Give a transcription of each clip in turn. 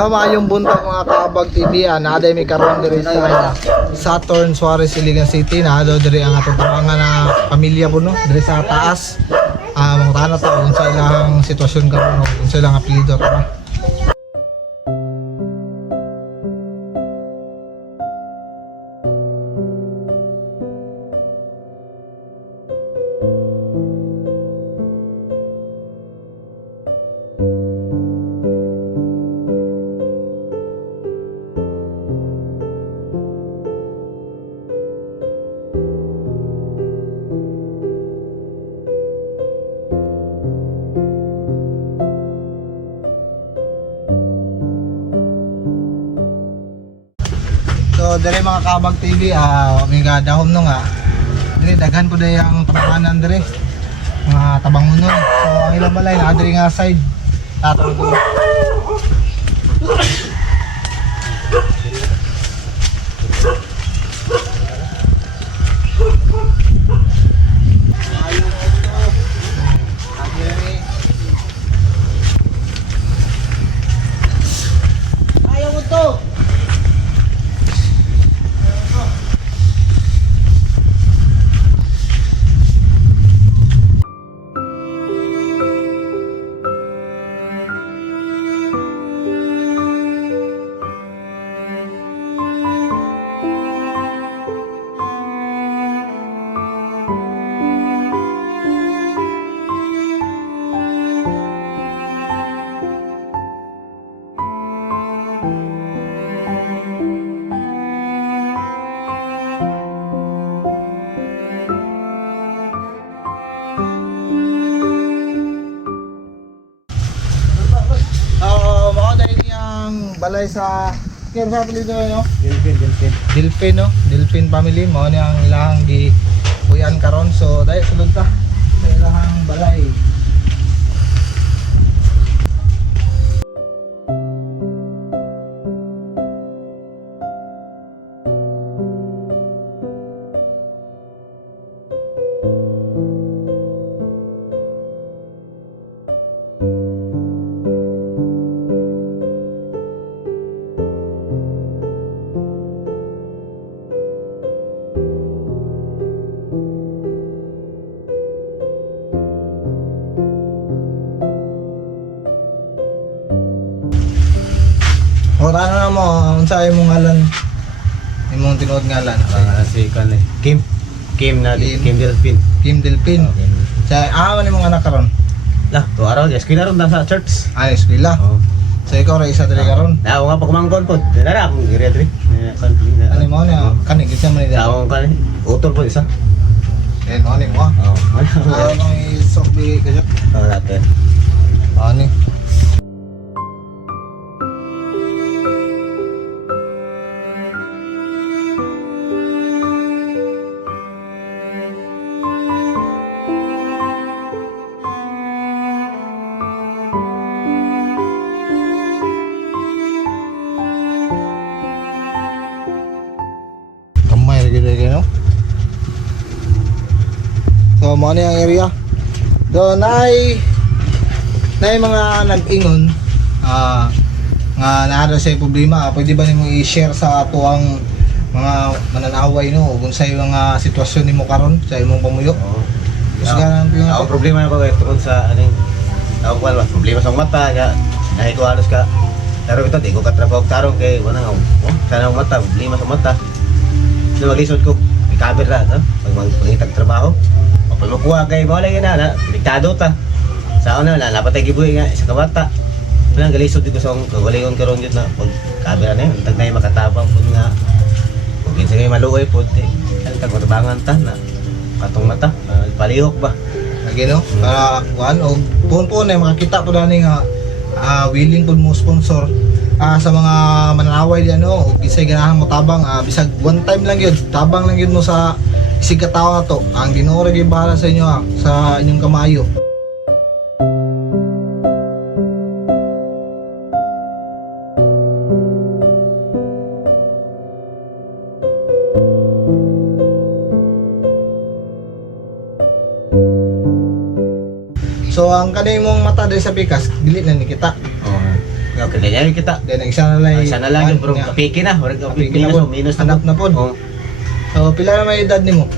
Mayong buntag mga kaabag TV, naaday may karon diri sa Saturn Suarez, Iligan City. Naado diri ang atong tabangan na pamilya po no, diri sa taas. Mga tanan ta unsa ilang sitwasyon karon, unsa ilang apelyido ta. So dere mga kabag TV, may dahom no nga. Dere daghan ko dai ang tabanganan dere. Mga tabangunon. So ang ilang balay na diri nga side. Tatong ko. Ayaw mo to. Balay sa care family dito no? Dilpin no? Dilpin family mo ni ang ilang gi kuyan karon. So dai sulod ta sa ilang balay. O ano na mo, unsa imong ngalan? Imong tinuod ngalan? Si kan eh. Kim na Kim. Kim Delpin. Kim Delpin. Okay. Sa man imong anak karon? Lah, to araw di eskwela ron sa church. Eskwela. Oh. So ikaw ra isa diri karon. Na nga pagmangkon po. Dara akong area diri. Kan pili na. Ano mo na kani gisa man ida. Taong kan utol po isa. Eh ano mo? Oh. Ano isokbi kayo? Oh, natin. Ano? Kamay lagi kayo no? So mo ni ang area. Do nay mga nag-ingon nga naara sa problema, pwede ba nimo i-share sa ato ang mga mananaway no kung sa mga sitwasyon nimo karon sa imong pamuyo? Oh. Usganan ko Ako problema na ko tungkol sa aning ako wala problema sa mata nga nahi ko halos ka. Pero ito di ko katrabaho tarong kay wala nga. Oh, sana ang mata, problema sa mata. So maglisod ko, may camera no? Pag mangitag trabaho. Pag makuha kay mo lang na, diktado ta. Sa una na napatay gibuhi nga sa kabata. Wala galisod dito sa kagalingon karon gyud na pag camera na yun, tag na makatabang pud nga. Kung kinsa kay maluoy pud ang tag matabangan ta na katong mata, palihok ba. lagi no para kuan og puon na makakita po dani nga willing pud mo sponsor sa mga mananaway diyan no og bisay ganahan mo tabang bisag one time lang yun tabang lang yun mo sa isig katawo na to ang Ginoo ra gyud bahala sa inyo sa inyong kamayo. So ang kanay mong mata diri sa pikas dili na nikita. Nga kanya kita. Then isa na lang. Sana lang yung bro, kapiki na. Warag kapiki na po, minus na Hanap na po. Oo. So, pila na may edad nimo?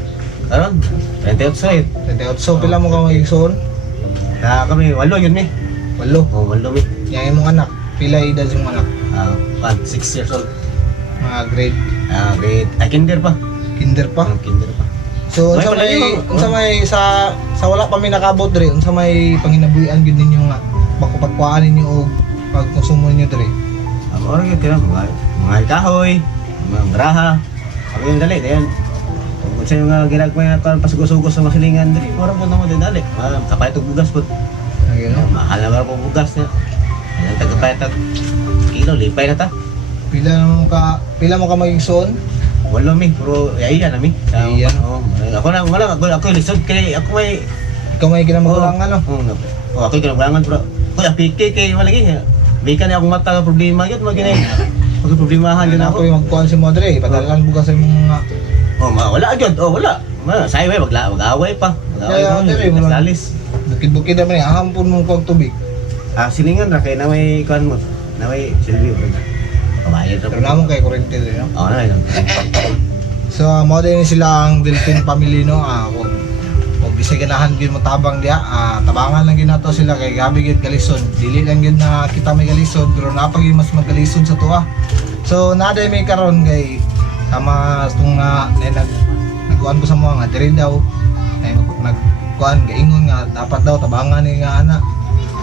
Karon, 28 yun. 28. So, pila mo ka magigsoon? Na kami, 8 yun mi. 8. Oo, 8 mi. Yang imong anak, pila edad yung anak? 6 years old. Mga grade Grade, kinder pa. kinder pa. Kinder pa. So, May pala yun. unsa may sa wala pa may nakabot dre, unsa may panginabuhian gid ninyo nga pagkuan ninyo og pagkonsumo ninyo dre. Orang yung kaya mga kahoy, mga raha. Ako yung dali, dayan. Kung sa yung ginagawa nga pasugos-sugos sa masilingan, dali, orang po naman din dali. Kapay itong bugas po. Ayun no. Mahal na po bugas niya. Ayan, tagapay itong kilo, lipay na ta. Pila mo ka magigsoon? Walo mi, puro yaya na mi. Yaya. Ako na, wala, ako yung lisod, kaya ako may... Ikaw may kinamagulangan no. Ako yung kinabulangan, pero ako yung apike, kaya malagi. May ka niya akong mata problema yun, magproblemahan yun Ako ako. yung magkuhan si mo dre, padalan bugas sa imong mga Wala agad, wala. Sayang mag-away pa. Kaya, dere, wala. Naglalis. bukid-bukid naman eh, ahampon mo pag tubig. Silingan ra kay na may kuan mo. Na may silbi. Kabayan ra. Pero namon kay kurente dre no. Oo na yun. So, mo din sila ang Delphin family no. Kung bisay ganahan gyud mo tabang diha, tabangan lang gyud nato sila kay gabi gyud galisod. Dili lang gyud na kita may galisod, pero napag mas magalisod sa tuwa. So, naday may karon kay sama itong nagkuhan ko sa mga nga diri daw ay nagkuhan gaingon nga dapat daw tabangan ni nga ana.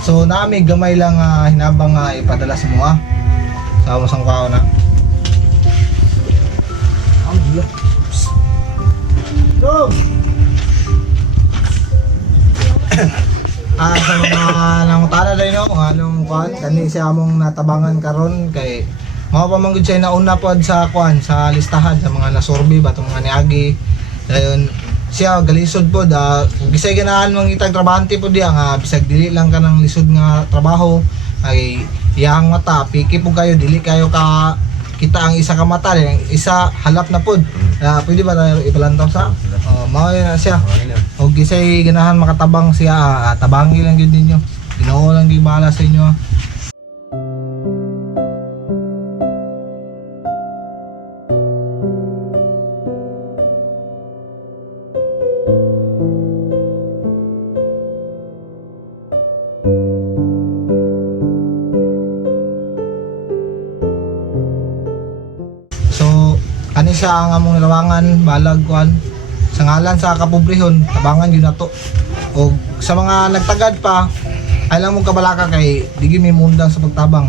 So, naami gamay lang hinabang ipadala sa mga sa masang kao na. Ang gila. Go! Sa mga nangutana dahil no, kung anong kuhan, kani siya among natabangan karon kay mga pamanggod siya nauna po sa kuhan, sa listahan sa mga nasurbi ba itong mga niagi. Dayon siya galisod po kung gisay ganahan mong itag trabahante po diya nga bisag dili lang ka ng lisod nga trabaho ay iyang mata piki po kayo dili kayo ka kita ang isa ka mata ang isa halap na pod. Pwede ba tayo ipalantaw sa mao na siya. Og gisay ganahan makatabang siya tabangi lang gyud ninyo. Ginoo lang gyud bahala sa inyo. So, kani siya ang among lawangan, balag kuan. Sa ngalan sa kapobrehon, tabangan yun na to. O sa mga nagtagad pa, ay lang mong kabalaka kay digi may mundang sa pagtabang.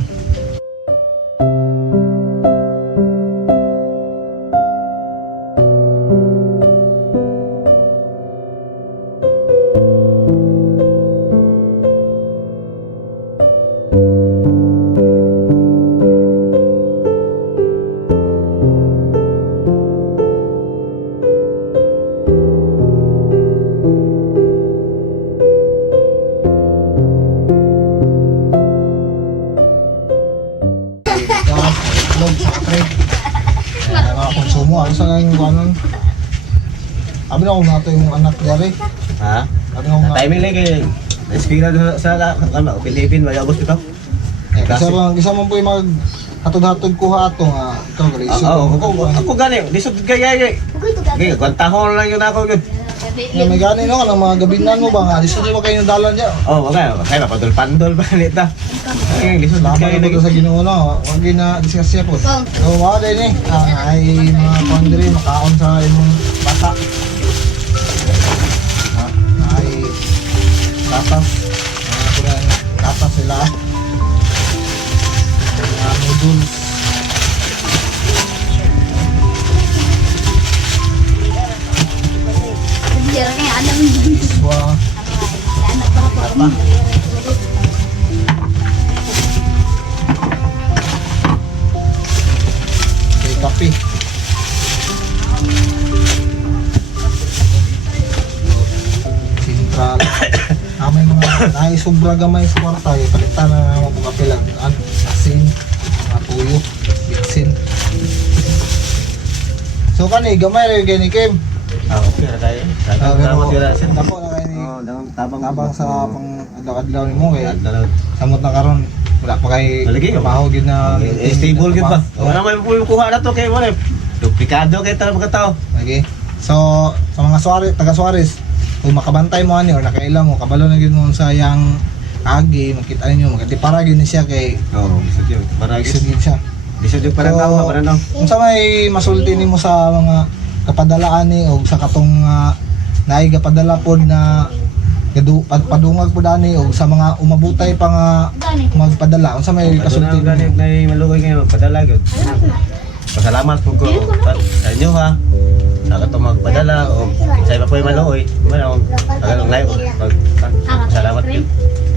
Log sa kapre. Mga konsumo, ano sa nga yung kanon? Abi na kung nato yung anak diyari. Ha? Abi na kung nato. Timing lang kay Espira sa Pilipin, mayabos ito. Isa mo po yung mag hatod-hatod kuha ato nga. Ikaw, galisod. Ako gani, lisod kaya kaya. Kwantahon lang yun ako yun. May gani no, kanang mga gabinan mo ba nga? Lisod mo kayo yung dalan dyan. Kaya mapadol-pandol pa nita. Lisod Salamat kaya na po sa Ginoo no. Huwag na-discuss siya po. So, mga din ay mga kondre, makaon sa imong bata. Ay tatas. Tatas sila. Mga noodles. Iswa. Apa? Okay, kape. Sintral. May mga naisubra gamay sa kwarta. Palitan na naman po kape lang. Asin, mga tuyo, bitsin. So kani, gamay rin kayo ni Kim. Okay na tayo. Tapo na kayo ni tabang sa pang adlaw-adlaw ni mo kay samot na karon Wala pa kay Lagi, trabaho gyud na stable gyud ba? Oo. Wala may kuha na to kay wala. Duplikado kay tara mga tao. Lagi. So sa mga Suarez, taga Suarez, kung makabantay mo ani or nakailam mo kabalo na gyud mo sa yang agi, makita ninyo magkatipara gyud ni siya kay Oo, bisod yun. Para isod gyud siya. bisod yung parang tao, parang tao. Unsa may masulti nimo sa mga kapadalaan ni o sa katong naay gapadala pod na padungag pod ani o sa mga umabutay pa nga magpadala unsa may pasulti Pasulti nimo? na malukoy ngayon, padala gyud. Pasalamat po ko sa inyo ha. Sa katong magpadala o sa iba po yung maluoy. Tagalog na yun. Salamat yun.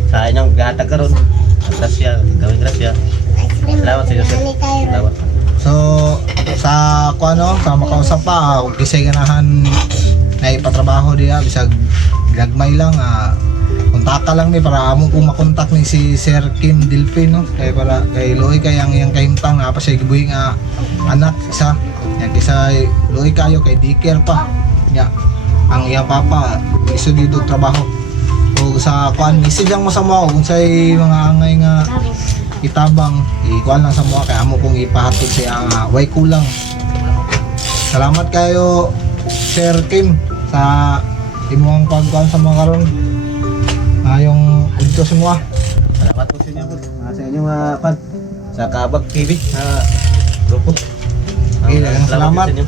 Sa inyong gahatag karon. Grasya, gawin grasya. Salamat sa inyo sir. Salamat. So sa kuano sa makausap pa og kisay ganahan na ipatrabaho diya bisag gagmay lang kontaka lang ni para amo po makontak ni si Sir Kim Dilpin no kay para kay Loy kay ang iyang kahimtang pa siya gibuhing anak isa yan kisa Loy kayo kay daycare pa nya ang iyang papa iso dito trabaho o sa kuan message lang mo sa mo kung say mga angay nga itabang ikuan lang sa mo kay amo kong ipahatod sa way kulang. Salamat kayo Sir Kim sa imong pagkuan sa mga karon yung udto sa mga Salamat po sa inyo po. Sa inyong pan sa Kabag TV grupo. Okay, salamat. sa inyo.